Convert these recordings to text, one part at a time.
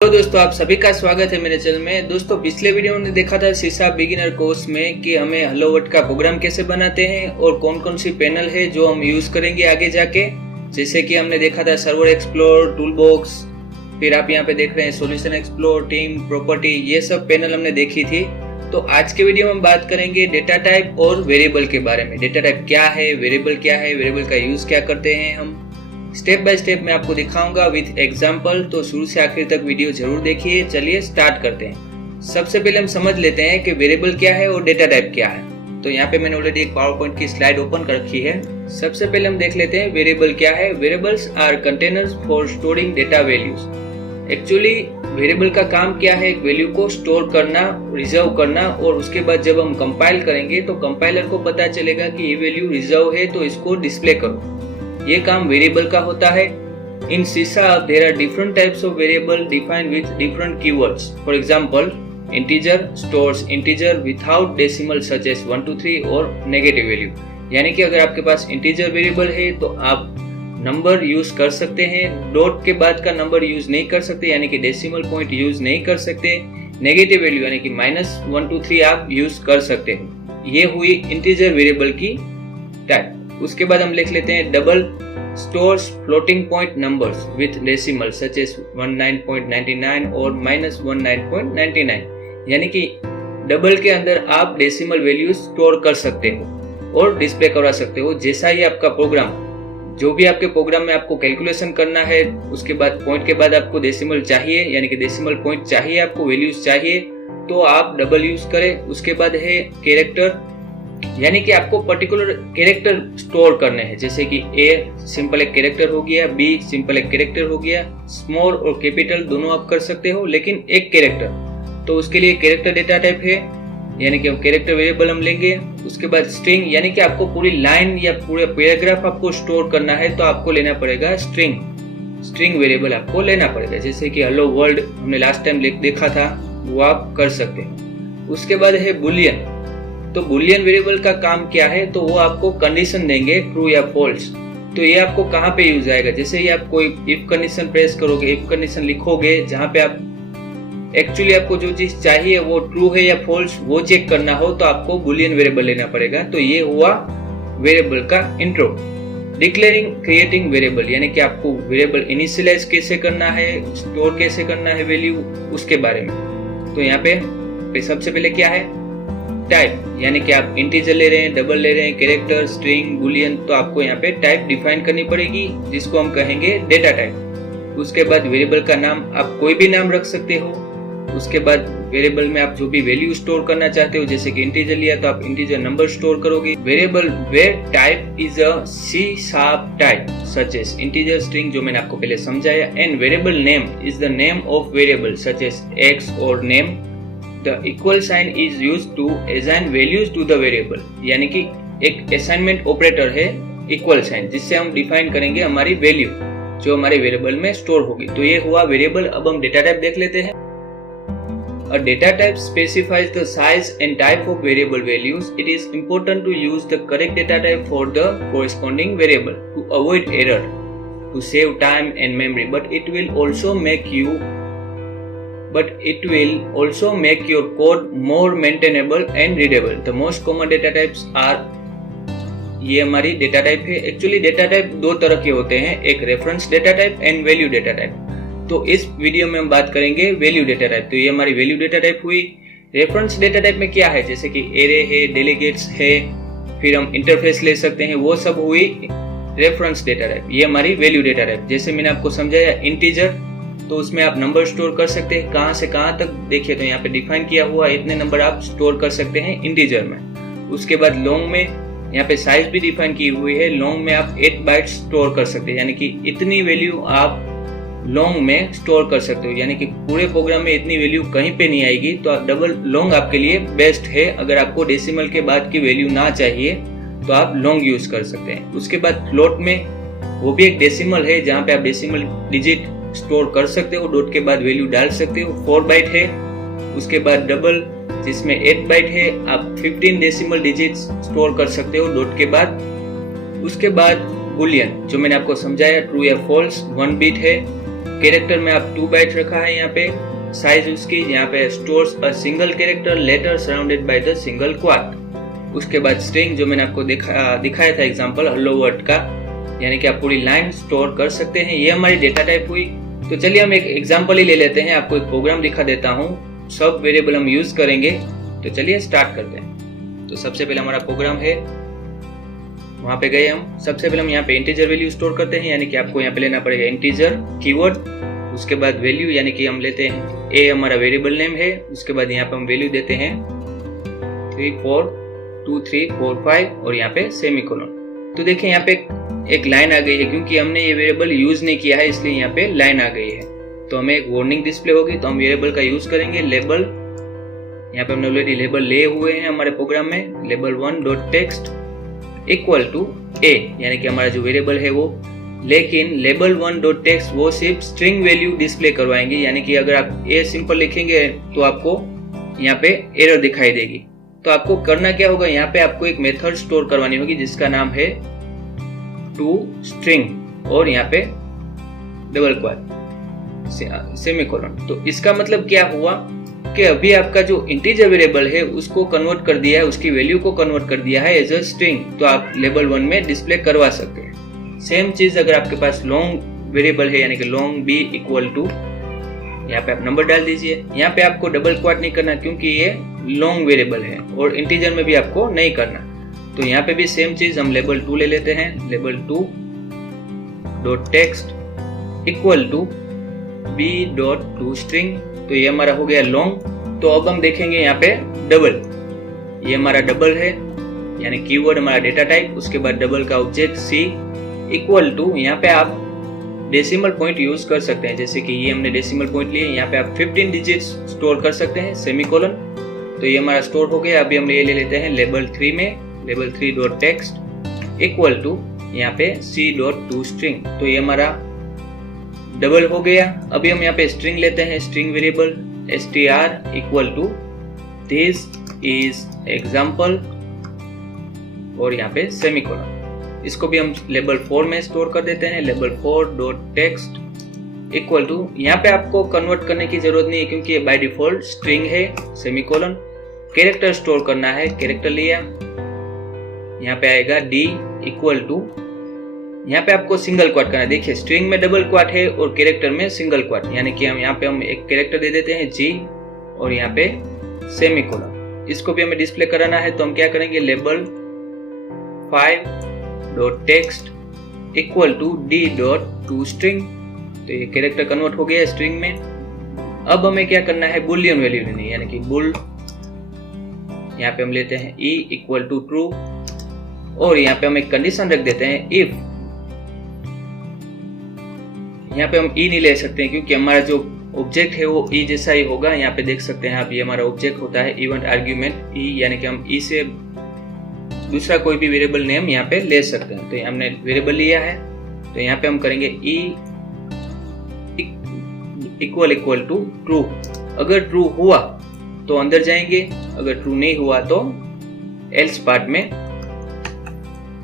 Hello दोस्तों, आप सभी का स्वागत है मेरे चैनल में। दोस्तों, पिछले वीडियो में देखा था सीसा बिगिनर कोर्स में कि हमें हेलो वर्ल्ड का प्रोग्राम कैसे बनाते हैं और कौन कौन सी पैनल है जो हम यूज करेंगे आगे जाके। जैसे कि हमने देखा था सर्वर एक्सप्लोर, टूल बॉक्स, फिर आप यहाँ पे देख रहे हैं सॉल्यूशन एक्सप्लोर, टीम, प्रॉपर्टी, ये सब पैनल हमने देखी थी। तो आज के वीडियो में बात करेंगे डेटा टाइप और वेरिएबल के बारे में। डेटा टाइप क्या है, वेरिएबल क्या है, वेरिएबल का यूज क्या करते हैं हम, स्टेप बाय स्टेप मैं आपको दिखाऊंगा विद एग्जांपल। तो शुरू से आखिर तक वीडियो जरूर देखिए। चलिए स्टार्ट करते हैं। सबसे पहले हम समझ लेते हैं कि वेरिएबल क्या है और डेटा टाइप क्या है। तो यहाँ पे मैंने ऑलरेडी एक पावर पॉइंट की स्लाइड ओपन कर रखी है। सबसे पहले हम देख लेते हैं वेरिएबल क्या है। Variables are containers for storing data values. Actually variable का काम क्या है, एक वैल्यू को स्टोर करना, रिजर्व करना, और उसके बाद जब हम कंपाइल करेंगे तो कंपाइलर को पता चलेगा कि ये वैल्यू रिजर्व है तो इसको डिस्प्ले करो। ये काम वेरिएबल का होता है। इन सीसा there are different types of variable defined with different keywords. For example, integer stores integer without decimal such as 1 2 3 और negative value। यानी कि अगर आपके पास integer वेरिएबल है तो आप नंबर यूज कर सकते हैं, डॉट के बाद का नंबर यूज नहीं कर सकते, यानी कि डेसिमल पॉइंट यूज नहीं कर सकते। नेगेटिव वैल्यू यानी कि -1 2 3 आप यूज कर सकते हैं। ये हुई इंटीजर वेरिएबल की टाइप। उसके बाद हम लिख लेते हैं double stores floating point numbers with decimal such as 19.99 और -19.99। यानी कि डबल के अंदर आप डेसिमल वैल्यू स्टोर कर सकते हो और डिस्प्ले करा सकते हो। जैसा ही आपका प्रोग्राम, जो भी आपके प्रोग्राम में आपको कैलकुलेशन करना है, उसके बाद पॉइंट के बाद आपको डेसिमल चाहिए, यानी कि डेसिमल पॉइंट चाहिए, आपको वैल्यूज चाहिए, तो आप डबल यूज करें। उसके बाद है कैरेक्टर, यानी कि आपको पर्टिकुलर कैरेक्टर स्टोर करने हैं। जैसे कि ए सिंपल एक कैरेक्टर हो गया, बी सिंपल एक कैरेक्टर हो गया, स्मॉल और कैपिटल दोनों आप कर सकते हो, लेकिन एक कैरेक्टर। तो उसके लिए कैरेक्टर डेटा टाइप है, यानी कि हम कैरेक्टर वेरिएबल हम लेंगे। उसके बाद स्ट्रिंग, यानी कि आपको पूरी लाइन या पूरे पैराग्राफ आपको स्टोर करना है तो आपको लेना पड़ेगा स्ट्रिंग वेरिएबल आपको लेना पड़ेगा। जैसे कि हेलो वर्ल्ड हमने लास्ट टाइम देखा था, वो आप कर सकते हैं। उसके बाद है बुलियन। तो बुलियन वेरिएबल का काम क्या है, तो वो आपको कंडीशन देंगे ट्रू या फॉल्स। तो ये आपको कहाँ पे यूज आएगा, जैसे ही आप कोई इफ कंडीशन प्रेस करोगे, इफ कंडीशन लिखोगे, जहाँ पे आप एक्चुअली आपको जो चीज चाहिए वो ट्रू है या फॉल्स वो चेक करना हो, तो आपको बुलियन वेरिएबल लेना पड़ेगा। तो ये हुआ वेरिएबल का इंट्रो। डिक्लेयरिंग क्रिएटिंग वेरिएबल, यानी कि आपको वेरिएबल इनिशियलाइज कैसे करना है, स्टोर कैसे करना है वैल्यू, उसके बारे में। तो यहाँ पे सबसे पहले क्या है, टाइप, यानी कि आप इंटीजर ले रहे हैं, डबल ले रहे हैं, कैरेक्टर, स्ट्रिंग, बुलियन, तो आपको यहाँ पे टाइप डिफाइन करनी पड़ेगी, जिसको हम कहेंगे डेटा टाइप। उसके बाद वेरिएबल का नाम आप कोई भी नाम रख सकते हो। उसके बाद वेरिएबल में आप जो भी वैल्यू स्टोर करना चाहते हो, जैसे कि इंटीजर लिया तो आप इंटीजर नंबर स्टोर करोगे। Variable where type is a C# type such as integer, string जो मैंने आपको पहले समझाया, and variable name is the name of variable such as X और name. The equal sign is used to assign values to the variable, यानी कि एक assignment operator है इक्वल साइन, जिससे हम डिफाइन करेंगे हमारी वैल्यू जो हमारे वेरिएबल में स्टोर होगी। तो ये हुआ वेरिएबल। अब हम डेटा टाइप देख लेते हैं। A data type specifies the size and type of variable values. It is important to use the correct data type for the corresponding variable to avoid error, to save time and memory, but it will also make your code more maintainable and readable. The most common data types are, ये हमारी data type है। Actually data type दो तरह के होते हैं, एक reference data type and value data type. तो इस वीडियो में हम बात करेंगे वैल्यू डेटा टाइप। तो ये हमारी वैल्यू डेटा टाइप हुई। रेफरेंस डेटा टाइप में क्या है, जैसे कि एरे है, डेलीगेट्स है, फिर हम इंटरफेस ले सकते हैं, वो सब हुई रेफरेंस डेटा टाइप। ये हमारी वैल्यू डेटा टाइप। जैसे मैंने आपको समझाया इंटीजर, तो उसमें आप नंबर स्टोर कर सकते हैं, कहाँ से कहाँ तक। देखिए तो यहाँ पे डिफाइन किया हुआ इतने नंबर आप स्टोर कर सकते हैं इंटीजर में। उसके बाद लॉन्ग में यहाँ पे साइज भी डिफाइन की हुई है। लॉन्ग में आप 8 बाइट्स स्टोर कर सकते हैं, यानी कि इतनी वैल्यू आप लॉन्ग में स्टोर कर सकते हो, यानी कि पूरे प्रोग्राम में इतनी वैल्यू कहीं पे नहीं आएगी। तो आप डबल लॉन्ग आपके लिए बेस्ट है। अगर आपको डेसिमल के बाद की वैल्यू ना चाहिए तो आप लॉन्ग यूज कर सकते हैं। उसके बाद फ्लोट में, वो भी एक डेसिमल है, जहाँ पे आप डेसिमल डिजिट स्टोर कर सकते हो, डॉट के बाद वैल्यू डाल सकते हो। 4 बाइट है। उसके बाद डबल, जिसमें 8 बाइट है, आप 15 डेसिमल डिजिट्स स्टोर कर सकते हो डॉट के बाद। उसके बाद बुलियन, जो मैंने आपको समझाया, ट्रू या फॉल्स, 1 बिट है। कैरेक्टर में आप 2 बाइट रखा है यहाँ पे, साइज उसकी यहाँ पे stores a single character letter surrounded by the single quote. उसके बाद स्ट्रिंग जो मैंने आपको दिखाया था एग्जांपल हेलो वर्ल्ड का, यानी कि आप पूरी लाइन स्टोर कर सकते हैं। ये हमारी डेटा टाइप हुई। तो चलिए हम एक एग्जांपल ही ले लेते हैं, आपको एक प्रोग्राम दिखा देता हूँ, सब वेरिएबल हम यूज करेंगे। तो चलिए स्टार्ट करते हैं। तो सबसे पहले हमारा प्रोग्राम है, वहां पे गए हम। सबसे पहले हम यहाँ पे इंटीजर वैल्यू स्टोर करते हैं, यानी कि आपको यहाँ पे लेना पड़ेगा इंटीजर कीवर्ड, उसके बाद वैल्यू यानी कि हम लेते हैं ए हमारा वेरिएबल नेम है, उसके बाद यहाँ पे हम वैल्यू देते हैं 3 4 2 3 4 5 और यहाँ पे सेमीकोलन। तो देखिए यहाँ पे एक लाइन आ गई है, क्योंकि हमने ये वेरिएबल यूज नहीं किया है इसलिए यहाँ पे लाइन आ गई है। तो हमें एक वार्निंग डिस्प्ले होगी, तो हम वेरिएबल का यूज करेंगे लेबल। यहाँ पे हमने ऑलरेडी लेबल ले हुए हैं हमारे प्रोग्राम में, लेबल 1.text इक्वल टू ए, यानी कि हमारा जो वेरिएबल है वो। लेकिन लेबल 1.text वो सिर्फ स्ट्रिंग वैल्यू डिस्प्ले करवाएंगे, यानी कि अगर आप ए सिंपल लिखेंगे तो आपको यहाँ पे एरर दिखाई देगी। तो आपको करना क्या होगा, यहाँ पे आपको एक मेथड स्टोर करवानी होगी जिसका नाम है toString और यहाँ पे डबल क्वाड सेमीकोलन। तो इसका मतलब क्या हुआ कि अभी आपका जो इंटीजर वेरिएबल है उसको कन्वर्ट कर दिया है, उसकी वैल्यू को कन्वर्ट कर दिया है एज अ स्ट्रिंग, तो आप लेबल 1 में डिस्प्ले करवा सकते हैं। सेम चीज अगर आपके पास लॉन्ग वेरिएबल है, यानी कि लॉन्ग बी इक्वल टू, यहाँ पे आप नंबर डाल दीजिए। यहाँ पे आपको डबल क्वाड नहीं करना क्योंकि ये लॉन्ग वेरिएबल है, और इंटीजर में भी आपको नहीं करना। तो यहाँ पे भी सेम चीज हम लेबल 2 ले लेते हैं, label 2.text equal to b.toString। तो ये हमारा हो गया लॉन्ग। तो अब हम देखेंगे यहाँ पे डबल, ये हमारा डबल है, यानी कीवर्ड हमारा डेटा टाइप, उसके बाद डबल का ऑब्जेक्ट सी इक्वल टू, यहाँ पे आप डेसिमल पॉइंट यूज कर सकते हैं, जैसे कि ये हमने डेसिमल पॉइंट लिए, यहाँ पे आप 15 डिजिट स्टोर कर सकते हैं, सेमीकोलन। तो ये हमारा स्टोर हो गया। अभी हम ये ले लेते हैं लेबल 3 में, लेबल 3.text इक्वल टू यहाँ पे c.toString। तो ये हमारा डबल हो गया। अभी हम यहाँ पे स्ट्रिंग लेते हैं, string variable str equal to this is example और यहाँ पे सेमीकोलन। इसको भी हम लेबल 4 में स्टोर कर देते हैं, लेबल 4.text इक्वल टू, यहाँ पे आपको कन्वर्ट करने की जरूरत नहीं है क्योंकि ये बाय डिफॉल्ट स्ट्रिंग है, सेमीकोलन। कैरेक्टर स्टोर करना है, कैरेक्टर लिया, यहाँ पे आएगा d इक्वल टू, यहाँ पे आपको सिंगल क्वाड करना है। देखिए स्ट्रिंग में डबल क्वाड है और कैरेक्टर में सिंगल क्वाड, यानी कि हम यहाँ पे एक कैरेक्टर दे देते हैं g और यहाँ पे सेमीकोलन। इसको भी हमें डिस्प्ले कराना है, तो हम क्या करेंगे, label 5.text equal to d.toString। तो ये कैरेक्टर कन्वर्ट हो गया स्ट्रिंग में। अब हमें क्या करना है, बुलियन वैल्यू लेनी, यानी कि बुल, यहाँ पे हम लेते हैं e इक्वल टू ट्रू और यहाँ पे हम एक कंडीशन रख देते हैं इफ। यहाँ पे हम e नहीं ले सकते हैं क्योंकि हमारा जो ऑब्जेक्ट है वो e जैसा ही होगा। यहाँ पे देख सकते हैं आप, ये हमारा ऑब्जेक्ट होता है इवेंट आर्ग्यूमेंट e, यानी कि हम e से दूसरा कोई भी वेरिएबल नेम यहाँ पे ले सकते हैं। तो हमने वेरिएबल लिया है, तो यहाँ पे हम करेंगे e इक्वल टू ट्रू। अगर ट्रू हुआ तो अंदर जाएंगे, अगर ट्रू नहीं हुआ तो एल्स पार्ट में।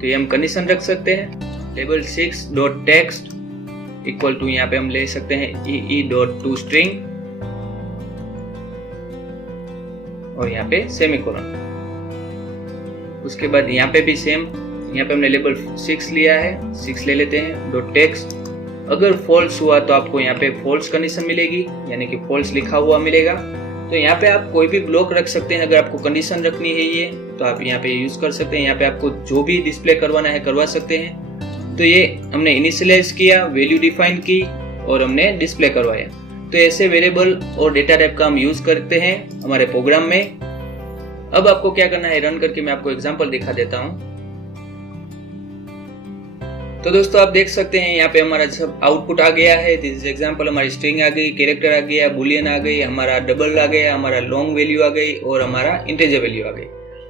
तो ये हम कंडीशन रख सकते हैं, लेबल 6.text इक्वल टू, यहाँ पे हम ले सकते हैं e.toString और यहाँ पे सेमीकोलन। उसके बाद यहाँ पे भी सेम, यहाँ पे हमने लेबल 6 लिया है, 6 ले लेते हैं .text। अगर फॉल्स हुआ तो आपको यहाँ पे फॉल्स कंडीशन मिलेगी, यानी कि फॉल्स लिखा हुआ मिलेगा। तो यहाँ पे आप कोई भी ब्लॉक रख सकते हैं, अगर आपको कंडीशन रखनी है ये तो आप यहाँ पे यूज कर सकते हैं। यहाँ पे आपको जो भी डिस्प्ले करवाना है करवा सकते हैं। तो ये हमने इनिशियलाइज किया, वैल्यू डिफाइन की और हमने डिस्प्ले करवाया। तो ऐसे वेरिएबल और डेटा टाइप का हम यूज करते हैं हमारे प्रोग्राम में। अब आपको क्या करना है, रन करके मैं आपको एग्जांपल दिखा देता हूँ। तो दोस्तों आप देख सकते हैं यहाँ पे हमारा सब आउटपुट आ गया है। दिस एग्जांपल, हमारी स्ट्रिंग आ गई, कैरेक्टर आ गया, बुलियन आ गई, हमारा डबल आ गया, हमारा लॉन्ग वैल्यू आ गई और हमारा इंटीजर वैल्यू आ गई।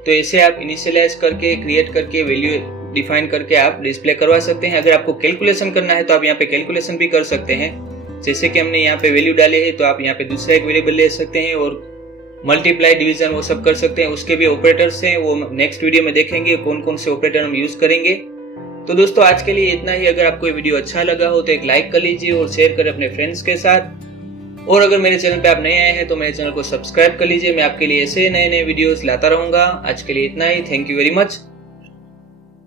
तो ऐसे आप इनिशियलाइज करके, क्रिएट करके, वैल्यू डिफाइन करके आप डिस्प्ले करवा सकते हैं। अगर आपको कैलकुलेशन करना है तो आप यहाँ पे कैलकुलेशन भी कर सकते हैं। जैसे कि हमने यहाँ पे वैल्यू डाले है तो आप यहाँ पे दूसरा एक वेरिएबल ले सकते हैं और मल्टीप्लाई, डिवीजन वो सब कर सकते हैं। उसके भी ऑपरेटर्स हैं, वो नेक्स्ट वीडियो में देखेंगे कौन कौन से ऑपरेटर हम यूज करेंगे। तो दोस्तों आज के लिए इतना ही। अगर आपको ये वीडियो अच्छा लगा हो तो एक लाइक कर लीजिए और शेयर करें अपने फ्रेंड्स के साथ। और अगर मेरे चैनल पे आप नए आए हैं तो मेरे चैनल को सब्सक्राइब कर लीजिए। मैं आपके लिए ऐसे नए नए वीडियोस लाता रहूंगा। आज के लिए इतना ही। Thank you very much.